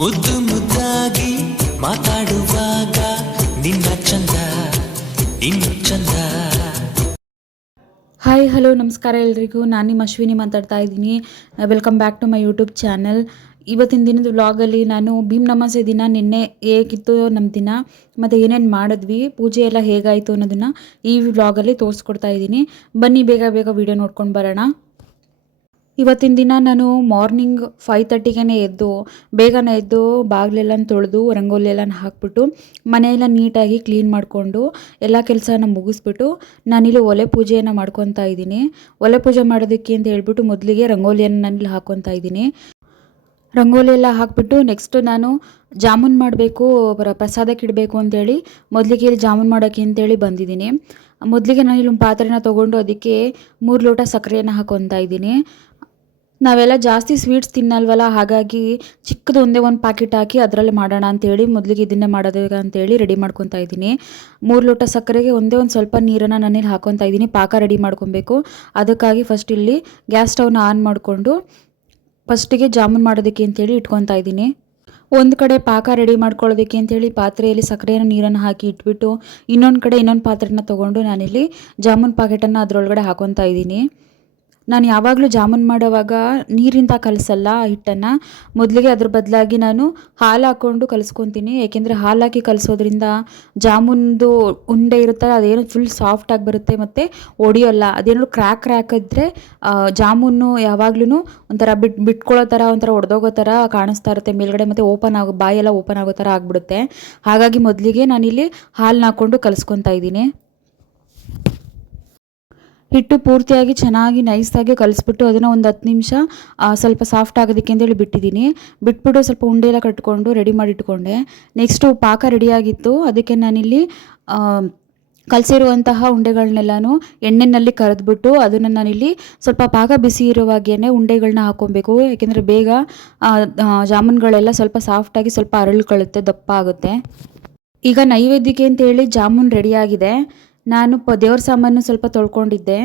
ಮುದ್ದು ಮುದ್ದಾಗಿ ಮಾತಾಡುವಾಗ ನಿನ್ನ ಚಂದ ಇನ್ನು ಚಂದ. ಹಾಯ್ ಹಲೋ ನಮಸ್ಕಾರ ಎಲ್ರಿಗೂ. ನಾನು ನಿಮ್ಮ ಅಶ್ವಿನಿ ಮಾತಾಡ್ತಾ ಇದ್ದೀನಿ. Welcome back to my YouTube channel. ಇವತ್ತಿನ ದಿನದ ವ್ಲಾಗಲ್ಲಿ ನಾನು ಭೀಮ್ ನಮಾಸೆ ದಿನ ನಿನ್ನೆ ಹೇಗಿತ್ತು ನಮ್ಮ ದಿನ ಮತ್ತು ಏನೇನು ಮಾಡಿದ್ವಿ, ಪೂಜೆ ಎಲ್ಲ ಹೇಗಾಯಿತು ಅನ್ನೋದನ್ನು ಈ ವ್ಲಾಗಲ್ಲಿ ತೋರಿಸ್ಕೊಡ್ತಾ ಇದ್ದೀನಿ. ಬನ್ನಿ ಬೇಗ ಬೇಗ ವೀಡಿಯೋ ನೋಡ್ಕೊಂಡು ಬರೋಣ. ಇವತ್ತಿನ ದಿನ ನಾನು ಮಾರ್ನಿಂಗ್ 5:30ಗೆ ಎದ್ದು ಬೇಗನೆ ಎದ್ದು ಬಾಗಿಲೆಲ್ಲ ತೊಳೆದು ರಂಗೋಲಿ ಎಲ್ಲ ಹಾಕ್ಬಿಟ್ಟು ಮನೆಯೆಲ್ಲ ನೀಟಾಗಿ ಕ್ಲೀನ್ ಮಾಡಿಕೊಂಡು ಎಲ್ಲ ಕೆಲಸನ ಮುಗಿಸ್ಬಿಟ್ಟು ನಾನಿಲ್ಲಿ ಒಲೆ ಪೂಜೆಯನ್ನು ಮಾಡ್ಕೊತಾ ಇದ್ದೀನಿ. ಒಲೆ ಪೂಜೆ ಮಾಡೋದಕ್ಕೆ ಅಂತ ಹೇಳ್ಬಿಟ್ಟು ಮೊದಲಿಗೆ ರಂಗೋಲಿಯನ್ನು ನಾನಿಲ್ಲಿ ಹಾಕ್ಕೊತಾ ಇದ್ದೀನಿ. ರಂಗೋಲಿ ಎಲ್ಲ ಹಾಕ್ಬಿಟ್ಟು ನೆಕ್ಸ್ಟ್ ನಾನು ಜಾಮೂನ್ ಮಾಡಬೇಕು, ಪ್ರಸಾದಕ್ಕೆ ಇಡಬೇಕು ಅಂತೇಳಿ ಮೊದಲಿಗೆ ಇಲ್ಲಿ ಜಾಮೂನ್ ಮಾಡೋಕ್ಕೆ ಅಂತೇಳಿ ಬಂದಿದ್ದೀನಿ. ಮೊದಲಿಗೆ ನಾನಿಲ್ಲಿ ಒಂದು ಪಾತ್ರೆನ ತೊಗೊಂಡು ಅದಕ್ಕೆ 3 ಲೋಟ ಸಕ್ಕರೆಯನ್ನು ಹಾಕ್ಕೊತಾ ಇದ್ದೀನಿ. ನಾವೆಲ್ಲ ಜಾಸ್ತಿ ಸ್ವೀಟ್ಸ್ ತಿನ್ನಲ್ವಲ್ಲ, ಹಾಗಾಗಿ ಚಿಕ್ಕದು ಒಂದೇ ಒಂದು ಪ್ಯಾಕೆಟ್ ಹಾಕಿ ಅದರಲ್ಲಿ ಮಾಡೋಣ ಅಂತೇಳಿ ಮೊದಲಿಗೆ ಇದನ್ನೇ ಮಾಡೋದು ಅಂತೇಳಿ ರೆಡಿ ಮಾಡ್ಕೊತಾ ಇದ್ದೀನಿ. 3 ಲೋಟ ಸಕ್ಕರೆಗೆ ಒಂದೇ ಒಂದು ಸ್ವಲ್ಪ ನೀರನ್ನು ನಾನಿಲ್ಲಿ ಹಾಕ್ಕೊತಾ ಇದ್ದೀನಿ. ಪಾಕ ರೆಡಿ ಮಾಡ್ಕೊಬೇಕು. ಅದಕ್ಕಾಗಿ ಫಸ್ಟ್ ಇಲ್ಲಿ ಗ್ಯಾಸ್ ಸ್ಟವ್ನ ಆನ್ ಮಾಡಿಕೊಂಡು ಫಸ್ಟಿಗೆ ಜಾಮೂನ್ ಮಾಡೋದಕ್ಕೆ ಅಂತೇಳಿ ಇಟ್ಕೊತಾ ಇದ್ದೀನಿ. ಒಂದು ಕಡೆ ಪಾಕ ರೆಡಿ ಮಾಡ್ಕೊಳ್ಳೋದಕ್ಕೆ ಅಂತೇಳಿ ಪಾತ್ರೆಯಲ್ಲಿ ಸಕ್ಕರೆಯನ್ನು ನೀರನ್ನು ಹಾಕಿ ಇಟ್ಬಿಟ್ಟು ಇನ್ನೊಂದು ಕಡೆ ಇನ್ನೊಂದು ಪಾತ್ರೆನ ತೊಗೊಂಡು ನಾನಿಲ್ಲಿ ಜಾಮೂನ್ ಪ್ಯಾಕೆಟನ್ನು ಅದರೊಳಗಡೆ ಹಾಕ್ಕೊತಾ ಇದ್ದೀನಿ. ನಾನು ಯಾವಾಗಲೂ ಜಾಮೂನ್ ಮಾಡೋವಾಗ ನೀರಿಂದ ಕಲಸಲ್ಲ ಹಿಟ್ಟನ್ನು. ಮೊದಲಿಗೆ ಅದ್ರ ಬದಲಾಗಿ ನಾನು ಹಾಲು ಹಾಕ್ಕೊಂಡು ಕಲಿಸ್ಕೊತೀನಿ. ಏಕೆಂದರೆ ಹಾಲು ಹಾಕಿ ಕಲಿಸೋದ್ರಿಂದ ಜಾಮೂನ್ದು ಉಂಡೆ ಇರುತ್ತೆ ಅದೇನು ಫುಲ್ ಸಾಫ್ಟಾಗಿ ಬರುತ್ತೆ ಮತ್ತು ಒಡೆಯೋಲ್ಲ. ಅದೇನಾದ್ರು ಕ್ರ್ಯಾಕ್ ಇದ್ದರೆ ಜಾಮೂನು ಯಾವಾಗ್ಲೂ ಒಂಥರ ಬಿಟ್ಕೊಳ್ಳೋ ಥರ ಒಂಥರ ಒಡೆದೋಗೋ ಥರ ಕಾಣಿಸ್ತಾ ಇರುತ್ತೆ ಮೇಲ್ಗಡೆ, ಮತ್ತು ಬಾಯೆಲ್ಲ ಓಪನ್ ಆಗೋ ಥರ ಆಗಿಬಿಡುತ್ತೆ. ಹಾಗಾಗಿ ಮೊದಲಿಗೆ ನಾನಿಲ್ಲಿ ಹಾಲನ್ನ ಹಾಕ್ಕೊಂಡು ಕಲಿಸ್ಕೊತಾ ಇದ್ದೀನಿ. ಹಿಟ್ಟು ಪೂರ್ತಿಯಾಗಿ ಚೆನ್ನಾಗಿ ನೈಸಾಗಿ ಕಲಿಸ್ಬಿಟ್ಟು ಅದನ್ನು ಒಂದು 10 ನಿಮಿಷ ಸ್ವಲ್ಪ ಸಾಫ್ಟ್ ಆಗೋದಕ್ಕೆ ಅಂತೇಳಿ ಬಿಟ್ಬಿಟ್ಟು ಸ್ವಲ್ಪ ಉಂಡೆ ಎಲ್ಲ ಕಟ್ಕೊಂಡು ರೆಡಿ ಮಾಡಿ ಇಟ್ಕೊಂಡೆ. ನೆಕ್ಸ್ಟು ಪಾಕ ರೆಡಿಯಾಗಿತ್ತು. ಅದಕ್ಕೆ ನಾನಿಲ್ಲಿ ಕಲಸಿರುವಂತಹ ಉಂಡೆಗಳನ್ನೆಲ್ಲನೂ ಎಣ್ಣೆಯಲ್ಲಿ ಕರೆದ್ಬಿಟ್ಟು ಅದನ್ನು ನಾನಿಲ್ಲಿ ಸ್ವಲ್ಪ ಪಾಕ ಬಿಸಿ ಇರುವಾಗೇ ಉಂಡೆಗಳನ್ನ ಹಾಕ್ಕೊಬೇಕು. ಯಾಕೆಂದರೆ ಬೇಗ ಜಾಮೂನ್ಗಳೆಲ್ಲ ಸ್ವಲ್ಪ ಸಾಫ್ಟಾಗಿ ಸ್ವಲ್ಪ ಅರಳ್ಕೊಳ್ಳುತ್ತೆ, ದಪ್ಪ ಆಗುತ್ತೆ. ಈಗ ನೈವೇದ್ಯಕ್ಕೆ ಅಂತೇಳಿ ಜಾಮೂನ್ ರೆಡಿಯಾಗಿದೆ. ನಾನು ದೇವ್ರ ಸಾಮಾನು ಸ್ವಲ್ಪ ತೊಳ್ಕೊಂಡಿದ್ದೆ,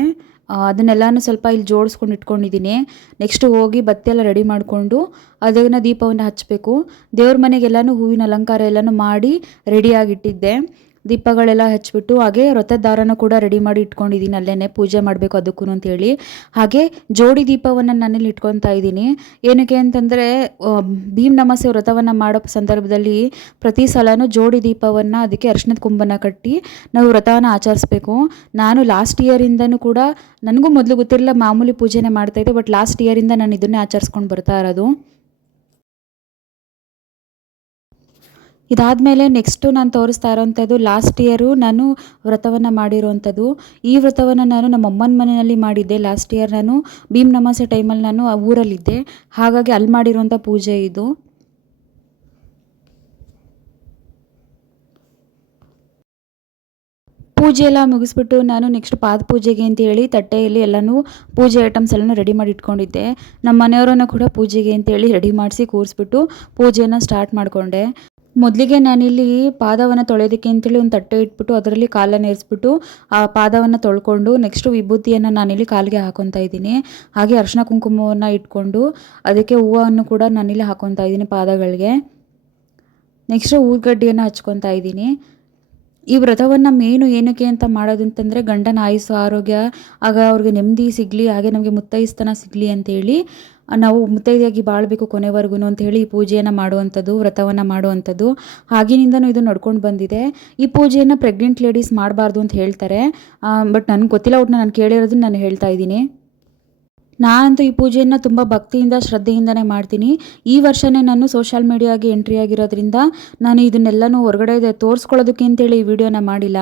ಅದನ್ನೆಲ್ಲನೂ ಸ್ವಲ್ಪ ಇಲ್ಲಿ ಜೋಡಿಸ್ಕೊಂಡು ಇಟ್ಕೊಂಡಿದ್ದೀನಿ. ನೆಕ್ಸ್ಟ್ ಹೋಗಿ ಬತ್ತಿ ಎಲ್ಲ ರೆಡಿ ಮಾಡಿಕೊಂಡು ಅದನ್ನು ದೀಪವನ್ನು ಹಚ್ಚಬೇಕು. ದೇವ್ರ ಮನೆಗೆಲ್ಲನೂ ಹೂವಿನ ಅಲಂಕಾರ ಎಲ್ಲನೂ ಮಾಡಿ ರೆಡಿಯಾಗಿಟ್ಟಿದ್ದೆ. ದೀಪಗಳೆಲ್ಲ ಹಚ್ಬಿಟ್ಟು ಹಾಗೆ ವ್ರತದ ದಾರನೂ ಕೂಡ ರೆಡಿ ಮಾಡಿ ಇಟ್ಕೊಂಡಿದ್ದೀನಿ. ಅಲ್ಲೇ ಪೂಜೆ ಮಾಡಬೇಕು ಅದಕ್ಕೂ ಅಂತೇಳಿ. ಹಾಗೆ ಜೋಡಿ ದೀಪವನ್ನು ನಾನಿಲ್ಲಿ ಇಟ್ಕೊತಾ ಇದ್ದೀನಿ. ಏನಕ್ಕೆ ಅಂತಂದರೆ ಭೀಮ್ ನಮಾಸೆ ವ್ರತವನ್ನು ಮಾಡೋ ಸಂದರ್ಭದಲ್ಲಿ ಪ್ರತಿ ಸಲನೂ ಜೋಡಿ ದೀಪವನ್ನು ಅದಕ್ಕೆ ಅರಿಶಿಣದ ಕೊಂಬನ್ನು ಕಟ್ಟಿ ನಾವು ವ್ರತವನ್ನು ಆಚರಿಸ್ಬೇಕು. ನಾನು ಲಾಸ್ಟ್ ಇಯರಿಂದನೂ ಕೂಡ ನನಗೂ ಮೊದಲು ಗೊತ್ತಿರಲಿಲ್ಲ, ಮಾಮೂಲಿ ಪೂಜೆನೇ ಮಾಡ್ತಾಯಿದ್ದೆ. ಬಟ್ ಲಾಸ್ಟ್ ಇಯರಿಂದ ನಾನು ಇದನ್ನೇ ಆಚರಿಸ್ಕೊಂಡು ಬರ್ತಾ ಇರೋದು. ಇದಾದಮೇಲೆ ನೆಕ್ಸ್ಟು ನಾನು ತೋರಿಸ್ತಾ ಇರೋವಂಥದ್ದು ಲಾಸ್ಟ್ ಇಯರು ನಾನು ವ್ರತವನ್ನು ಮಾಡಿರೋವಂಥದ್ದು. ಈ ವ್ರತವನ್ನು ನಾನು ನಮ್ಮ ಅಮ್ಮನ ಮನೆಯಲ್ಲಿ ಮಾಡಿದ್ದೆ. ಲಾಸ್ಟ್ ಇಯರ್ ನಾನು ಭೀಮ್ ನಮಾಸೆ ಟೈಮಲ್ಲಿ ನಾನು ಆ ಊರಲ್ಲಿದ್ದೆ, ಹಾಗಾಗಿ ಅಲ್ಲಿ ಮಾಡಿರೋಂಥ ಪೂಜೆ ಇದು. ಪೂಜೆ ಎಲ್ಲ ಮುಗಿಸ್ಬಿಟ್ಟು ನಾನು ನೆಕ್ಸ್ಟ್ ಪಾದ ಪೂಜೆಗೆ ಅಂತೇಳಿ ತಟ್ಟೆಯಲ್ಲಿ ಎಲ್ಲನೂ ಪೂಜೆ ಐಟಮ್ಸ್ ಎಲ್ಲನೂ ರೆಡಿ ಮಾಡಿ ಇಟ್ಕೊಂಡಿದ್ದೆ. ನಮ್ಮ ಮನೆಯವರನ್ನು ಕೂಡ ಪೂಜೆಗೆ ಅಂತೇಳಿ ರೆಡಿ ಮಾಡಿಸಿ ಕೂರಿಸ್ಬಿಟ್ಟು ಪೂಜೆಯನ್ನು ಸ್ಟಾರ್ಟ್ ಮಾಡಿಕೊಂಡೆ. ಮೊದಲಿಗೆ ನಾನಿಲ್ಲಿ ಪಾದವನ್ನು ತೊಳೆಯೋದಕ್ಕೆ ಅಂತೇಳಿ ಒಂದು ತಟ್ಟೆ ಇಟ್ಬಿಟ್ಟು ಅದರಲ್ಲಿ ಕಾಲನ್ನು ಏರಿಸ್ಬಿಟ್ಟು ಆ ಪಾದವನ್ನು ತೊಳ್ಕೊಂಡು ನೆಕ್ಸ್ಟು ವಿಭೂತಿಯನ್ನು ನಾನಿಲ್ಲಿ ಕಾಲಿಗೆ ಹಾಕ್ಕೊತಾ ಇದ್ದೀನಿ. ಹಾಗೆ ಅರಿಶಿಣ ಕುಂಕುಮವನ್ನು ಇಟ್ಕೊಂಡು ಅದಕ್ಕೆ ಹೂವನ್ನು ಕೂಡ ನಾನಿಲ್ಲಿ ಹಾಕ್ಕೊತಾ ಇದ್ದೀನಿ ಪಾದಗಳಿಗೆ. ನೆಕ್ಸ್ಟು ಊದ್ಗಡ್ಡಿಯನ್ನು ಹಚ್ಕೊತಾ ಇದ್ದೀನಿ. ಈ ವ್ರತವನ್ನು ಮೇನು ಏನಕ್ಕೆ ಅಂತ ಮಾಡೋದು ಅಂತಂದರೆ ಗಂಡನ ಆಯುಸ್ಸು ಆರೋಗ್ಯ, ಆಗ ಅವ್ರಿಗೆ ನೆಮ್ಮದಿ ಸಿಗಲಿ, ಹಾಗೆ ನಮಗೆ ಮುತ್ತೈಸ್ತನ ಸಿಗಲಿ ಅಂತೇಳಿ ನಾವು ಮುತ್ತೈದೆಯಾಗಿ ಬಾಳಬೇಕು ಕೊನೆವರೆಗೂ ಅಂತೇಳಿ ಈ ಪೂಜೆಯನ್ನು ಮಾಡುವಂಥದ್ದು, ವ್ರತವನ್ನು ಮಾಡುವಂಥದ್ದು. ಆಗಿನಿಂದನೂ ಇದು ನಡ್ಕೊಂಡು ಬಂದಿದೆ. ಈ ಪೂಜೆಯನ್ನು ಪ್ರೆಗ್ನೆಂಟ್ ಲೇಡೀಸ್ ಮಾಡಬಾರ್ದು ಅಂತ ಹೇಳ್ತಾರೆ. ಬಟ್ ನನಗೆ ಗೊತ್ತಿಲ್ಲ, ಒಟ್ಟು ನಾನು ಕೇಳಿರೋದನ್ನ ನಾನು ಹೇಳ್ತಾ ಇದ್ದೀನಿ. ನಾನಂತೂ ಈ ಪೂಜೆಯನ್ನು ತುಂಬ ಭಕ್ತಿಯಿಂದ ಶ್ರದ್ಧೆಯಿಂದನೇ ಮಾಡ್ತೀನಿ. ಈ ವರ್ಷವೇ ನಾನು ಸೋಷಿಯಲ್ ಮೀಡಿಯಾಗೆ ಎಂಟ್ರಿ ಆಗಿರೋದ್ರಿಂದ ನಾನು ಇದನ್ನೆಲ್ಲನೂ ಹೊರಗಡೆ ತೋರಿಸ್ಕೊಳ್ಳೋದಕ್ಕೆ ಅಂತೇಳಿ ಈ ವಿಡಿಯೋನ ಮಾಡಿಲ್ಲ.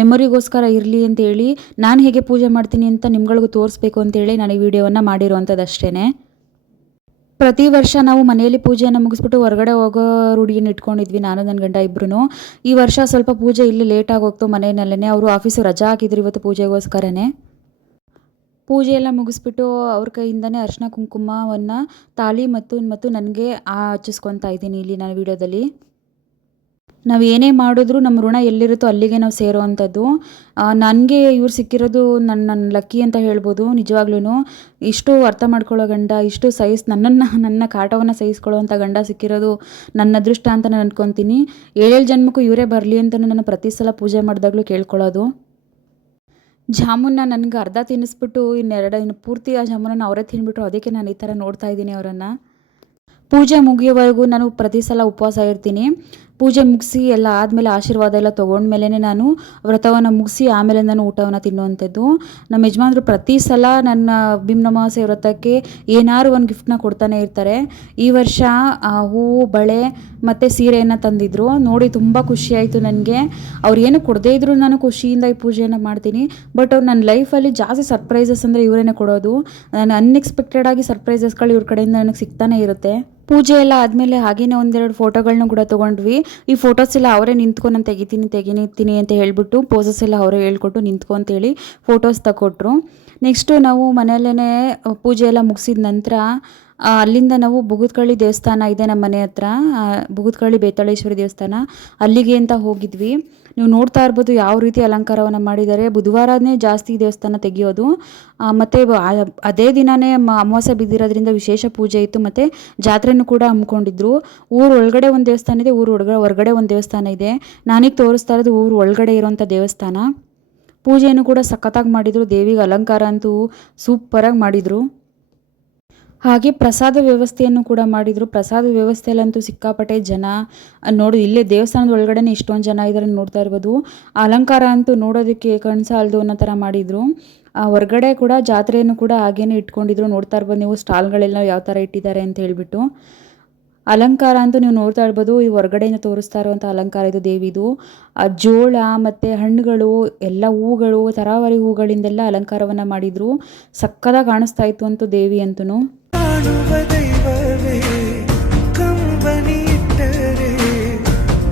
ಮೆಮೊರಿಗೋಸ್ಕರ ಇರಲಿ ಅಂತೇಳಿ, ನಾನು ಹೇಗೆ ಪೂಜೆ ಮಾಡ್ತೀನಿ ಅಂತ ನಿಮ್ಗಳಿಗೂ ತೋರಿಸ್ಬೇಕು ಅಂತೇಳಿ ನಾನು ಈ ವಿಡಿಯೋವನ್ನು ಮಾಡಿರೋವಂಥದ್ದು ಅಷ್ಟೇ. ಪ್ರತಿ ವರ್ಷ ನಾವು ಮನೆಯಲ್ಲಿ ಪೂಜೆಯನ್ನು ಮುಗಿಸ್ಬಿಟ್ಟು ಹೊರಗಡೆ ಹೋಗೋ ರೂಢಿಯನ್ನು ಇಟ್ಕೊಂಡಿದ್ವಿ, ನಾನು ನನ್ನ ಗಂಡ ಇಬ್ಬರೂ. ಈ ವರ್ಷ ಸ್ವಲ್ಪ ಪೂಜೆ ಇಲ್ಲಿ ಲೇಟಾಗಿ ಹೋಗ್ತು. ಮನೆಯಲ್ಲೇ ಅವರು ಆಫೀಸು ರಜಾ ಹಾಕಿದ್ರು ಇವತ್ತು ಪೂಜೆಗೋಸ್ಕರನೇ. ಪೂಜೆ ಎಲ್ಲ ಮುಗಿಸ್ಬಿಟ್ಟು ಅವ್ರ ಕೈಯಿಂದನೇ ಅರಿಶಿಣ ಕುಂಕುಮವನ್ನು ತಾಳಿ ಮತ್ತು ನನಗೆ ಹಚ್ಚಿಸ್ಕೊತಾ ಇದ್ದೀನಿ ಇಲ್ಲಿ ನಾನು ವಿಡಿಯೋದಲ್ಲಿ. ನಾವು ಏನೇ ಮಾಡಿದ್ರೂ ನಮ್ಮ ಋಣ ಎಲ್ಲಿರುತ್ತೋ ಅಲ್ಲಿಗೆ ನಾವು ಸೇರೋ ಅಂಥದ್ದು. ನನಗೆ ಇವ್ರು ಸಿಕ್ಕಿರೋದು ನನ್ನ ಲಕ್ಕಿ ಅಂತ ಹೇಳ್ಬೋದು ನಿಜವಾಗ್ಲೂ. ಇಷ್ಟು ಅರ್ಥ ಮಾಡ್ಕೊಳ್ಳೋ ಗಂಡ, ಇಷ್ಟು ನನ್ನ ಕಾಟವನ್ನು ಸಹಿಸ್ಕೊಳ್ಳೋವಂಥ ಗಂಡ ಸಿಕ್ಕಿರೋದು ನನ್ನ ಅದೃಷ್ಟ ಅಂತ ನಾನು ಅಂದ್ಕೊತೀನಿ. 7 ಜನ್ಮಕ್ಕೂ ಇವರೇ ಬರಲಿ ಅಂತ ನಾನು ಪ್ರತಿ ಸಲ ಪೂಜೆ ಮಾಡಿದಾಗಲೂ ಕೇಳ್ಕೊಳ್ಳೋದು. ಜಾಮೂನ್ನ ನನಗೆ ಅರ್ಧ ತಿನ್ನಿಸ್ಬಿಟ್ಟು ಇನ್ನು ಪೂರ್ತಿ ಆ ಜಾಮೂನನ್ನು ಅವರೇ ತಿಂದ್ಬಿಟ್ರು. ಅದಕ್ಕೆ ನಾನು ಈ ಥರ ನೋಡ್ತಾ ಇದ್ದೀನಿ ಅವರನ್ನು. ಪೂಜೆ ಮುಗಿಯೋವರೆಗೂ ನಾನು ಪ್ರತಿ ಸಲ ಉಪವಾಸ ಇರ್ತೀನಿ. ಪೂಜೆ ಮುಗಿಸಿ ಎಲ್ಲ ಆದಮೇಲೆ ಆಶೀರ್ವಾದ ಎಲ್ಲ ತೊಗೊಂಡ್ಮೇಲೆ ನಾನು ವ್ರತವನ್ನು ಮುಗಿಸಿ ಆಮೇಲೆ ನಾನು ಊಟವನ್ನು ತಿನ್ನುವಂಥದ್ದು. ನಮ್ಮ ಯಜಮಾನರು ಪ್ರತಿ ಸಲ ನನ್ನ ಭೀಮನಮಾವಾಸ್ಯೆ ವ್ರತಕ್ಕೆ ಏನಾದ್ರು ಒಂದು ಗಿಫ್ಟನ್ನ ಕೊಡ್ತಾನೆ ಇರ್ತಾರೆ. ಈ ವರ್ಷ ಹೂವು, ಬಳೆ ಮತ್ತು ಸೀರೆಯನ್ನು ತಂದಿದ್ದರು. ನೋಡಿ ತುಂಬ ಖುಷಿಯಾಯಿತು ನನಗೆ. ಅವ್ರು ಏನು ಕೊಡದೇ ಇದ್ದರೂ ನಾನು ಖುಷಿಯಿಂದ ಈ ಪೂಜೆಯನ್ನು ಮಾಡ್ತೀನಿ. ಬಟ್ ಅವ್ರು ನನ್ನ ಲೈಫಲ್ಲಿ ಜಾಸ್ತಿ ಸರ್ಪ್ರೈಸಸ್ ಅಂದರೆ ಇವರೇನೆ ಕೊಡೋದು. ನಾನು ಅನ್ಎಕ್ಸ್ಪೆಕ್ಟೆಡ್ ಆಗಿ ಸರ್ಪ್ರೈಸಸ್ಗಳು ಇವ್ರ ಕಡೆಯಿಂದ ನನಗೆ ಸಿಗ್ತಾನೆ ಇರುತ್ತೆ. ಪೂಜೆ ಎಲ್ಲ ಆದಮೇಲೆ ಹಾಗೇನೇ ಒಂದೆರಡು ಫೋಟೋಗಳನ್ನೂ ಕೂಡ ತೊಗೊಂಡ್ವಿ. ಈ ಫೋಟೋಸ್ ಎಲ್ಲ ಅವರೇ ನಿಂತ್ಕೊಂಡು ನಾನು ತೆಗಿತೀನಿ ಅಂತ ಹೇಳ್ಬಿಟ್ಟು ಪೋಸಸ್ ಎಲ್ಲ ಅವರೇ ಹೇಳ್ಕೊಟ್ಟು ನಿಂತ್ಕೊ ಅಂತೇಳಿ ಫೋಟೋಸ್ ತಗೊಟ್ರು. ನೆಕ್ಸ್ಟು ನಾವು ಮನೆಯಲ್ಲೇ ಪೂಜೆ ಎಲ್ಲ ಮುಗಿಸಿದ ನಂತರ ಅಲ್ಲಿಂದ ನಾವು ಬುಗುದ್ಕಳ್ಳಿ ದೇವಸ್ಥಾನ ಇದೆ ನಮ್ಮ ಮನೆ ಹತ್ರ, ಬುಗುದ್ಕಳ್ಳಿ ಬೇತಾಳೇಶ್ವರಿ ದೇವಸ್ಥಾನ, ಅಲ್ಲಿಗೆ ಅಂತ ಹೋಗಿದ್ವಿ. ನೀವು ನೋಡ್ತಾ ಇರ್ಬೋದು ಯಾವ ರೀತಿ ಅಲಂಕಾರವನ್ನು ಮಾಡಿದ್ದಾರೆ. ಬುಧವಾರನೇ ಜಾಸ್ತಿ ದೇವಸ್ಥಾನ ತೆಗೆಯೋದು. ಮತ್ತು ಅದೇ ದಿನವೇ ಅಮಾವಾಸ್ಯೆ ಬಿದ್ದಿರೋದ್ರಿಂದ ವಿಶೇಷ ಪೂಜೆ ಇತ್ತು. ಮತ್ತು ಜಾತ್ರೆನೂ ಕೂಡ ಹಮ್ಮಿಕೊಂಡಿದ್ರು. ಊರು ಒಳಗಡೆ ಒಂದು ದೇವಸ್ಥಾನ ಇದೆ, ಊರು ಹೊರಗಡೆ ಒಂದು ದೇವಸ್ಥಾನ ಇದೆ. ನಾನೀಗ ತೋರಿಸ್ತಾ ಇರೋದು ಊರು ಒಳಗಡೆ ಇರೋಂಥ ದೇವಸ್ಥಾನ. ಪೂಜೆಯನ್ನು ಕೂಡ ಸಖತ್ತಾಗಿ ಮಾಡಿದರು. ದೇವಿಗೆ ಅಲಂಕಾರ ಅಂತೂ ಸೂಪರಾಗಿ ಮಾಡಿದರು. ಹಾಗೆ ಪ್ರಸಾದ ವ್ಯವಸ್ಥೆಯನ್ನು ಕೂಡ ಮಾಡಿದರು. ಪ್ರಸಾದ ವ್ಯವಸ್ಥೆಯಲ್ಲಂತೂ ಸಿಕ್ಕಾಪಟ್ಟೆ ಜನ. ನೋಡಿ ಇಲ್ಲೇ ದೇವಸ್ಥಾನದ ಒಳಗಡೆ ಇಷ್ಟೊಂದು ಜನ ಇದ್ದಾರೆ ನೋಡ್ತಾ ಇರ್ಬೋದು. ಅಲಂಕಾರ ಅಂತೂ ನೋಡೋದಕ್ಕೆ ಕಣ್ಸಾಲ್ದು ಅನ್ನೋ ಥರ ಮಾಡಿದರು. ಹೊರಗಡೆ ಕೂಡ ಜಾತ್ರೆಯನ್ನು ಕೂಡ ಹಾಗೇನೆ ಇಟ್ಕೊಂಡಿದ್ರು. ನೋಡ್ತಾ ಇರ್ಬೋದು ನೀವು ಸ್ಟಾಲ್ಗಳೆಲ್ಲ ಯಾವ ಥರ ಇಟ್ಟಿದ್ದಾರೆ ಅಂತ ಹೇಳ್ಬಿಟ್ಟು. ಅಲಂಕಾರ ಅಂತೂ ನೀವು ನೋಡ್ತಾ ಇರ್ಬೋದು. ಈ ಹೊರಗಡೆಯಿಂದ ತೋರಿಸ್ತಾ ಇರುವಂಥ ಅಲಂಕಾರ ಇದು ದೇವಿದು. ಜೋಳ ಮತ್ತು ಹಣ್ಣುಗಳು ಎಲ್ಲ ಹೂಗಳು, ತರಾವರಿ ಹೂಗಳಿಂದೆಲ್ಲ ಅಲಂಕಾರವನ್ನು ಮಾಡಿದರು. ಸಕ್ಕದಾಗಿ ಕಾಣಿಸ್ತಾ ಇತ್ತು ಅಂತೂ ದೇವಿ ಅಂತೂ. ದೈವವೇ ಕಂಬನಿ ಇಟ್ಟರೆ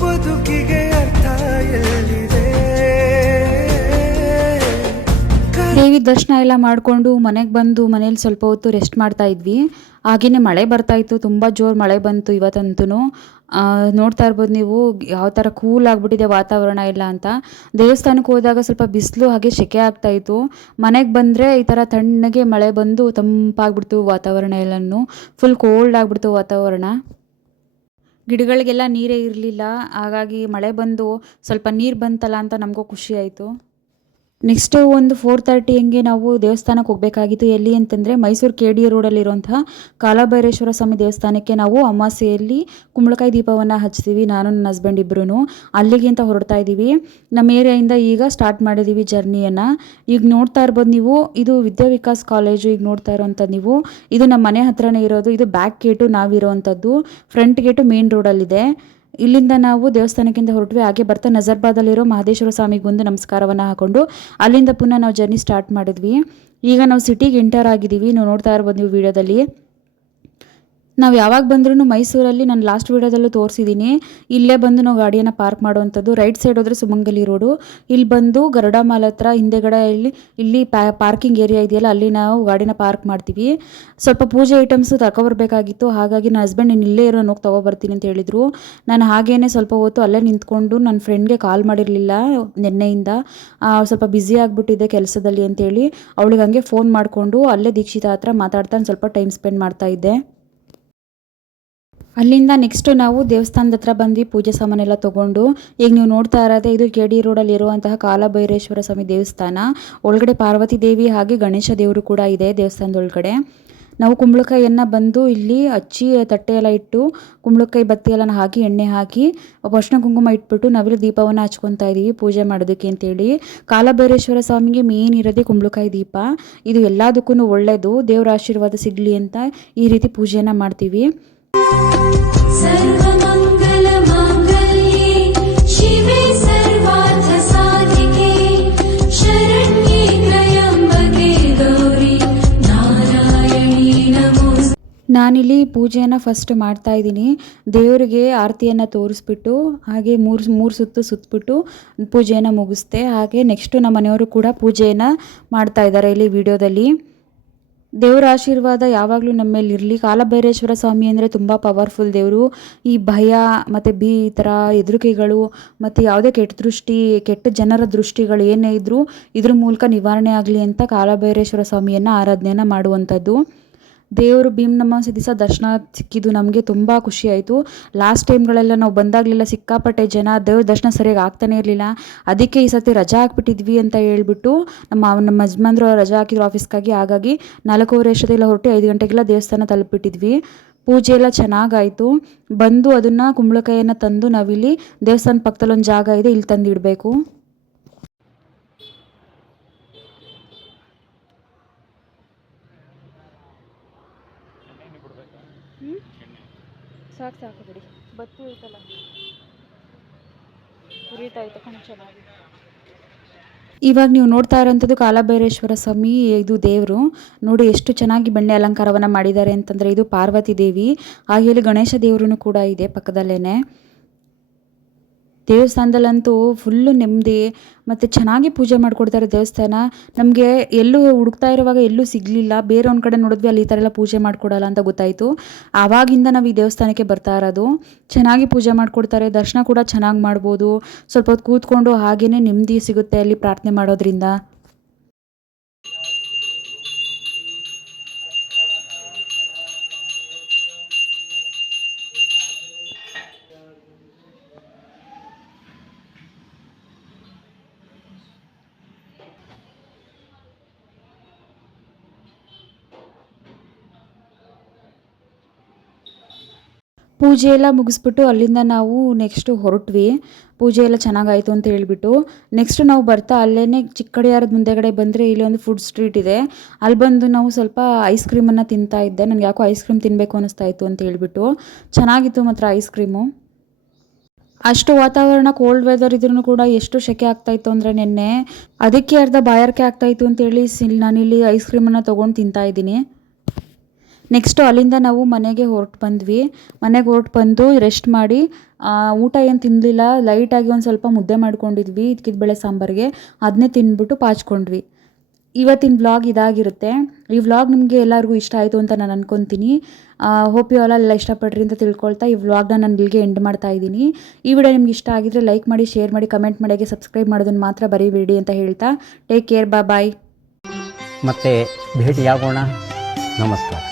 ಬದುಕಿಗೆ ಅರ್ಥ ಎಲ್ಲಿದೆ. ದೇವಿ ದರ್ಶನ ಎಲ್ಲ ಮಾಡಿಕೊಂಡು ಮನೆಗೆ ಬಂದು ಮನೇಲಿ ಸ್ವಲ್ಪ ಹೊತ್ತು ರೆಸ್ಟ್ ಮಾಡ್ತಾ ಇದ್ವಿ. ಹಾಗೆಯೇ ಮಳೆ ಬರ್ತಾಯಿತ್ತು, ತುಂಬ ಜೋರು ಮಳೆ ಬಂತು ಇವತ್ತಂತೂ. ನೋಡ್ತಾ ಇರ್ಬೋದು ನೀವು ಯಾವ ಥರ ಕೂಲ್ ಆಗಿಬಿಟ್ಟಿದೆ ವಾತಾವರಣ ಎಲ್ಲ ಅಂತ. ದೇವಸ್ಥಾನಕ್ಕೆ ಹೋದಾಗ ಸ್ವಲ್ಪ ಬಿಸಿಲು ಹಾಗೆ ಸೆಕೆ ಆಗ್ತಾಯಿತ್ತು. ಮನೆಗೆ ಬಂದರೆ ಈ ಥರ ತಣ್ಣಗೆ ಮಳೆ ಬಂದು ತಂಪಾಗ್ಬಿಡ್ತು ವಾತಾವರಣ ಎಲ್ಲನೂ. ಫುಲ್ ಕೋಲ್ಡ್ ಆಗಿಬಿಡ್ತು ವಾತಾವರಣ. ಗಿಡಗಳಿಗೆಲ್ಲ ನೀರೇ ಇರಲಿಲ್ಲ. ಹಾಗಾಗಿ ಮಳೆ ಬಂದು ಸ್ವಲ್ಪ ನೀರು ಬಂತಲ್ಲ ಅಂತ ನಮಗೂ ಖುಷಿ ಆಯಿತು. ನೆಕ್ಸ್ಟು ಒಂದು 4:30 ಹಂಗೆ ನಾವು ದೇವಸ್ಥಾನಕ್ಕೆ ಹೋಗಬೇಕಾಗಿತ್ತು. ಎಲ್ಲಿ ಅಂತಂದರೆ ಮೈಸೂರು KD ರೋಡಲ್ಲಿರುವಂತಹ ಕಾಲಭೈರೇಶ್ವರ ಸ್ವಾಮಿ ದೇವಸ್ಥಾನಕ್ಕೆ ನಾವು ಅಮಾವಾಸ್ಯೆಯಲ್ಲಿ ಕುಂಬಳಕಾಯಿ ದೀಪವನ್ನು ಹಚ್ತೀವಿ, ನಾನು ನನ್ನ ಹಸ್ಬೆಂಡ್ ಇಬ್ಬರೂ. ಅಲ್ಲಿಗೆ ಅಂತ ಹೊರಡ್ತಾ ಇದ್ದೀವಿ. ನಮ್ಮ ಏರಿಯಾಯಿಂದ ಈಗ ಸ್ಟಾರ್ಟ್ ಮಾಡಿದ್ದೀವಿ ಜರ್ನಿಯನ್ನು. ಈಗ ನೋಡ್ತಾ ಇರ್ಬೋದು ನೀವು, ಇದು ವಿದ್ಯಾವಿಕಾಸ್ ಕಾಲೇಜು. ಈಗ ನೋಡ್ತಾ ಇರೋವಂಥದ್ದು ನೀವು, ಇದು ನಮ್ಮ ಮನೆ ಹತ್ರನೇ ಇರೋದು. ಇದು ಬ್ಯಾಕ್ ಗೇಟು ನಾವಿರೋವಂಥದ್ದು, ಫ್ರಂಟ್ ಗೇಟು ಮೇನ್ ರೋಡಲ್ಲಿದೆ. ಇಲ್ಲಿಂದ ನಾವು ದೇವಸ್ಥಾನಕ್ಕಿಂತ ಹೊರಟ್ವಿ. ಹಾಗೆ ಬರ್ತಾ ನಜರ್ಬಾದಲ್ಲಿರೋ ಮಹದೇಶ್ವರ ಸ್ವಾಮಿಗೆ ಬಂದು ನಮಸ್ಕಾರವನ್ನು ಹಾಕ್ಕೊಂಡು ಅಲ್ಲಿಂದ ಪುನಃ ನಾವು ಜರ್ನಿ ಸ್ಟಾರ್ಟ್ ಮಾಡಿದ್ವಿ. ಈಗ ನಾವು ಸಿಟಿಗೆ ಎಂಟರ್ ಆಗಿದ್ದೀವಿ. ನೀವು ನೋಡ್ತಾ ಇರ್ಬೋದು ನೀವು ವಿಡಿಯೋದಲ್ಲಿ. ನಾವು ಯಾವಾಗ ಬಂದ್ರೂ ಮೈಸೂರಲ್ಲಿ ನಾನು ಲಾಸ್ಟ್ ವೀಡಿಯೋದಲ್ಲೂ ತೋರಿಸಿದ್ದೀನಿ. ಇಲ್ಲೇ ಬಂದು ನಾವು ಗಾಡಿಯನ್ನು ಪಾರ್ಕ್ ಮಾಡುವಂಥದ್ದು. ರೈಟ್ ಸೈಡ್ ಹೋದರೆ ಸುಮಂಗಲಿ ರೋಡು, ಇಲ್ಲಿ ಬಂದು ಗರುಡ ಮಾಲ್ ಹತ್ರ ಹಿಂದೆಗಡೆ ಇಲ್ಲಿ ಪಾರ್ಕಿಂಗ್ ಏರಿಯಾ ಇದೆಯಲ್ಲ, ಅಲ್ಲಿ ನಾವು ಗಾಡಿನ ಪಾರ್ಕ್ ಮಾಡ್ತೀವಿ. ಸ್ವಲ್ಪ ಪೂಜೆ ಐಟಮ್ಸು ತಗೊಬರ್ಬೇಕಾಗಿತ್ತು. ಹಾಗಾಗಿ ನನ್ನ ಹಸ್ಬೆಂಡ್ ನೀನು ಇಲ್ಲೇ ಇರೋ ಹೋಗಿ ತೊಗೊಬರ್ತೀನಿ ಅಂತ ಹೇಳಿದರು. ನಾನು ಹಾಗೇನೆ ಸ್ವಲ್ಪ ಹೊತ್ತು ಅಲ್ಲೇ ನಿಂತ್ಕೊಂಡು ನನ್ನ ಫ್ರೆಂಡ್ಗೆ ಕಾಲ್ ಮಾಡಿರಲಿಲ್ಲ ನಿನ್ನೆಯಿಂದ. ಸ್ವಲ್ಪ ಬ್ಯುಸಿ ಆಗಿಬಿಟ್ಟಿದ್ದೆ ಕೆಲಸದಲ್ಲಿ ಅಂತೇಳಿ ಅವಳಿಗೆ ಹಂಗೆ ಫೋನ್ ಮಾಡಿಕೊಂಡು ಅಲ್ಲೇ ದೀಕ್ಷಿತಾ ಹತ್ರ ಮಾತಾಡ್ತಾ ಸ್ವಲ್ಪ ಟೈಮ್ ಸ್ಪೆಂಡ್ ಮಾಡ್ತಾಯಿದ್ದೆ. ಅಲ್ಲಿಂದ ನೆಕ್ಸ್ಟು ನಾವು ದೇವಸ್ಥಾನದ ಹತ್ರ ಬಂದು ಪೂಜೆ ಸಾಮಾನೆಲ್ಲ ತೊಗೊಂಡು, ಈಗ ನೀವು ನೋಡ್ತಾ ಇರೋದೇ ಇದು KD ರೋಡಲ್ಲಿ ಇರುವಂತಹ ಕಾಲಭೈರೇಶ್ವರ ಸ್ವಾಮಿ ದೇವಸ್ಥಾನ. ಒಳಗಡೆ ಪಾರ್ವತಿ ದೇವಿ ಹಾಗೆ ಗಣೇಶ ದೇವರು ಕೂಡ ಇದೆ ದೇವಸ್ಥಾನದೊಳಗಡೆ. ನಾವು ಕುಂಬಳಕಾಯಿಯನ್ನು ಬಂದು ಇಲ್ಲಿ ಹಚ್ಚಿ ತಟ್ಟೆ ಎಲ್ಲ ಇಟ್ಟು ಕುಂಬಳಕಾಯಿ ಬತ್ತಿ ಎಲ್ಲ ಹಾಕಿ ಎಣ್ಣೆ ಹಾಕಿ ಅರ್ಶಿನ ಕುಂಕುಮ ಇಟ್ಬಿಟ್ಟು ನಾವಿಲ್ಲಿ ದೀಪವನ್ನು ಹಚ್ಕೊತಾ ಇದ್ದೀವಿ ಪೂಜೆ ಮಾಡೋದಕ್ಕೆ ಅಂತೇಳಿ. ಕಾಲಭೈರೇಶ್ವರ ಸ್ವಾಮಿಗೆ ಮೇನ್ ಇರೋದೇ ಕುಂಬಳಕಾಯಿ ದೀಪ. ಇದು ಎಲ್ಲದಕ್ಕೂ ಒಳ್ಳೆಯದು, ದೇವರ ಆಶೀರ್ವಾದ ಸಿಗಲಿ ಅಂತ ಈ ರೀತಿ ಪೂಜೆಯನ್ನು ಮಾಡ್ತೀವಿ. ಸರ್ವಮಂಗಲ ಮಾಂಗಲ್ಯೆ ಶಿವೆ ಸರ್ವಾರ್ಥ ಸಾಧಿಕೆ ಶರಣ್ಯೆ ತ್ರಯಂಬಕೆ ಗೌರಿ ನಾರಾಯಣಿ ನಮೋಸ್ತುತೆ. ನಾನಿಲ್ಲಿ ಪೂಜೆಯನ್ನು ಫಸ್ಟ್ ಮಾಡ್ತಾ ಇದ್ದೀನಿ. ದೇವರಿಗೆ ಆರತಿಯನ್ನು ತೋರಿಸ್ಬಿಟ್ಟು ಹಾಗೆ ಮೂರು ಸುತ್ತು ಸುತ್ತಬಿಟ್ಟು ಪೂಜೆಯನ್ನು ಮುಗಿಸ್ದೆ. ಹಾಗೆ ನೆಕ್ಸ್ಟು ನಮ್ಮ ಮನೆಯವರು ಕೂಡ ಪೂಜೆಯನ್ನು ಮಾಡ್ತಾ ಇದ್ದಾರೆ ಇಲ್ಲಿ ವಿಡಿಯೋದಲ್ಲಿ. ದೇವರ ಆಶೀರ್ವಾದ ಯಾವಾಗಲೂ ನಮ್ಮ ಮೇಲೆ ಇರಲಿ. ಕಾಲಭೈರೇಶ್ವರ ಸ್ವಾಮಿ ಅಂದರೆ ತುಂಬ ಪವರ್ಫುಲ್ ದೇವರು. ಈ ಭಯ ಮತ್ತು ಈ ಥರ ಹೆದರಿಕೆಗಳು ಮತ್ತು ಯಾವುದೇ ಕೆಟ್ಟ ದೃಷ್ಟಿ, ಕೆಟ್ಟ ಜನರ ದೃಷ್ಟಿಗಳು ಏನೇ ಇದ್ದರೂ ಇದ್ರ ಮೂಲಕ ನಿವಾರಣೆ ಆಗಲಿ ಅಂತ ಕಾಲಭೈರೇಶ್ವರ ಸ್ವಾಮಿಯನ್ನು ಆರಾಧನೆಯನ್ನು ಮಾಡುವಂಥದ್ದು. ದೇವರು ಭೀಮನಮಾವಾಸ್ಯೆ ದಿವಸ ದರ್ಶನ ಸಿಕ್ಕಿದ್ದು ನಮಗೆ ತುಂಬ ಖುಷಿ ಆಯಿತು. ಲಾಸ್ಟ್ ಟೈಮ್ಗಳೆಲ್ಲ ನಾವು ಬಂದಾಗಲೆಲ್ಲ ಸಿಕ್ಕಾಪಟ್ಟೆ ಜನ, ದೇವ್ರ ದರ್ಶನ ಸರಿಯಾಗಿ ಆಗ್ತಾನೆ ಇರಲಿಲ್ಲ. ಅದಕ್ಕೆ ಈ ಸತಿ ರಜಾ ಹಾಕ್ಬಿಟ್ಟಿದ್ವಿ ಅಂತ ಹೇಳ್ಬಿಟ್ಟು ನಮ್ಮ ಯಜಮಾನ್ರು ರಜಾ ಹಾಕಿದ್ರು ಆಫೀಸ್ಗಾಗಿ. ಹಾಗಾಗಿ 4:15 ಅಷ್ಟೊತ್ತಿಗೆಲ್ಲ ಹೊರಟು 5 ಗಂಟೆಗೆಲ್ಲ ದೇವಸ್ಥಾನ ತಲುಪಿಬಿಟ್ಟಿದ್ವಿ. ಪೂಜೆ ಎಲ್ಲ ಚೆನ್ನಾಗಾಯಿತು. ಬಂದು ಅದನ್ನು ಕುಂಬಳಕಾಯಿಯನ್ನು ತಂದು ನಾವಿಲ್ಲಿ ದೇವಸ್ಥಾನ ಪಕ್ಕದಲ್ಲಿ ಒಂದು ಜಾಗ ಇದೆ, ಇಲ್ಲಿ ತಂದು ಇಡಬೇಕು. ಸಾಕು ಬಿಡಿ, ಬತ್ತು ಐತಲ್ಲ ಉರಿತಾ ಐತೆ ಕಣ್ ಚೆನ್ನಾಗಿ. ಇವಾಗ ನೀವು ನೋಡ್ತಾ ಇರೋಂಥದ್ದು ಕಾಲಭೈರೇಶ್ವರ ಸ್ವಾಮಿ, ಇದು ದೇವರು ನೋಡಿ ಎಷ್ಟು ಚೆನ್ನಾಗಿ ಬೆಣ್ಣೆ ಅಲಂಕಾರವನ್ನು ಮಾಡಿದ್ದಾರೆ ಅಂತಂದರೆ. ಇದು ಪಾರ್ವತಿ ದೇವಿ, ಹಾಗೆ ಇಲ್ಲಿ ಗಣೇಶ ದೇವರು ಕೂಡ ಇದೆ ಪಕ್ಕದಲ್ಲೇ. ದೇವಸ್ಥಾನದಲ್ಲಂತೂ ಫುಲ್ಲು ನೆಮ್ಮದಿ ಮತ್ತು ಚೆನ್ನಾಗಿ ಪೂಜೆ ಮಾಡಿಕೊಡ್ತಾರೆ. ದೇವಸ್ಥಾನ ನಮಗೆ ಎಲ್ಲೂ ಹುಡುಕ್ತಾ ಇರುವಾಗ ಎಲ್ಲೂ ಸಿಗಲಿಲ್ಲ. ಬೇರೆ ಒಂದು ಕಡೆ ನೋಡಿದ್ವಿ, ಅಲ್ಲಿ ಈ ಥರ ಎಲ್ಲ ಪೂಜೆ ಮಾಡಿಕೊಡಲ್ಲ ಅಂತ ಗೊತ್ತಾಯಿತು. ಆವಾಗಿಂದ ನಾವು ಈ ದೇವಸ್ಥಾನಕ್ಕೆ ಬರ್ತಾ ಇರೋದು. ಚೆನ್ನಾಗಿ ಪೂಜೆ ಮಾಡಿಕೊಡ್ತಾರೆ, ದರ್ಶನ ಕೂಡ ಚೆನ್ನಾಗಿ ಮಾಡ್ಬೋದು. ಸ್ವಲ್ಪ ಹೊತ್ತು ಕೂತ್ಕೊಂಡು ಹಾಗೇ ನೆಮ್ಮದಿ ಸಿಗುತ್ತೆ ಅಲ್ಲಿ ಪ್ರಾರ್ಥನೆ ಮಾಡೋದ್ರಿಂದ. ಪೂಜೆ ಎಲ್ಲ ಮುಗಿಸ್ಬಿಟ್ಟು ಅಲ್ಲಿಂದ ನಾವು ನೆಕ್ಸ್ಟು ಹೊರಟ್ವಿ. ಪೂಜೆ ಎಲ್ಲ ಚೆನ್ನಾಗಾಯಿತು ಅಂತ ಹೇಳ್ಬಿಟ್ಟು ನೆಕ್ಸ್ಟ್ ನಾವು ಬರ್ತಾ ಅಲ್ಲೇ ಚಿಕ್ಕಡಿಯಾರದ ಮುಂದೆಗಡೆ ಬಂದರೆ ಇಲ್ಲಿ ಒಂದು ಫುಡ್ ಸ್ಟ್ರೀಟ್ ಇದೆ. ಅಲ್ಲಿ ಬಂದು ನಾವು ಸ್ವಲ್ಪ ಐಸ್ ಕ್ರೀಮನ್ನು ತಿಂತಾ ಇದ್ದೆ. ನನಗೆ ಯಾಕೋ ಐಸ್ ಕ್ರೀಮ್ ತಿನ್ನಬೇಕು ಅನ್ನಿಸ್ತಾ ಇತ್ತು ಅಂತ ಹೇಳ್ಬಿಟ್ಟು. ಚೆನ್ನಾಗಿತ್ತು ಮಾತ್ರ ಐಸ್ ಕ್ರೀಮು. ಅಷ್ಟು ವಾತಾವರಣ ಕೋಲ್ಡ್ ವೆದರ್ ಇದ್ರೂ ಕೂಡ ಎಷ್ಟು ಸೆಕೆ ಆಗ್ತಾಯಿತ್ತು ಅಂದರೆ ನಿನ್ನೆ ಅದಕ್ಕೆ ಅರ್ಧ ಬಾಯಾರಿಕೆ ಆಗ್ತಾಯಿತ್ತು ಅಂತೇಳಿ ನಾನಿಲ್ಲಿ ಐಸ್ ಕ್ರೀಮನ್ನು ತೊಗೊಂಡು ತಿಂತಾ ಇದ್ದೀನಿ. ನೆಕ್ಸ್ಟು ಅಲ್ಲಿಂದ ನಾವು ಮನೆಗೆ ಹೊರಟು ಬಂದು ರೆಸ್ಟ್ ಮಾಡಿ ಊಟ ಏನು ತಿನ್ನಲಿಲ್ಲ. ಲೈಟಾಗಿ ಒಂದು ಸ್ವಲ್ಪ ಮುದ್ದೆ ಮಾಡ್ಕೊಂಡಿದ್ವಿ ಬೇಳೆ ಸಾಂಬಾರಿಗೆ, ಅದನ್ನೇ ತಿಂದ್ಬಿಟ್ಟು ಪಾಚ್ಕೊಂಡ್ವಿ. ಇವತ್ತಿನ ವ್ಲಾಗ್ ಇದಾಗಿರುತ್ತೆ. ಈ ವ್ಲಾಗ್ ನಿಮಗೆ ಎಲ್ಲರಿಗೂ ಇಷ್ಟ ಆಯಿತು ಅಂತ ನಾನು ಅಂದ್ಕೊತೀನಿ. ಹೋಪ್ ಯು ಎಲ್ಲ ಇಷ್ಟಪಡ್ರಿ ಅಂತ ತಿಳ್ಕೊಳ್ತಾ ಈ ವ್ಲಾಗ್ನ ನಾನು ಇಲ್ಲಿಗೆ ಎಂಡ್ ಮಾಡ್ತಾ ಇದ್ದೀನಿ. ಈ ವಿಡಿಯೋ ನಿಮ್ಗೆ ಇಷ್ಟ ಆಗಿದ್ರೆ ಲೈಕ್ ಮಾಡಿ, ಶೇರ್ ಮಾಡಿ, ಕಮೆಂಟ್ ಮಾಡಿ, ಸಬ್ಸ್ಕ್ರೈಬ್ ಮಾಡೋದನ್ನು ಮಾತ್ರ ಬರೀಬೇಡಿ ಅಂತ ಹೇಳ್ತಾ ಟೇಕ್ ಕೇರ್, ಬಾಯ್. ಮತ್ತೆ ಭೇಟಿಯಾಗೋಣ. ನಮಸ್ಕಾರ.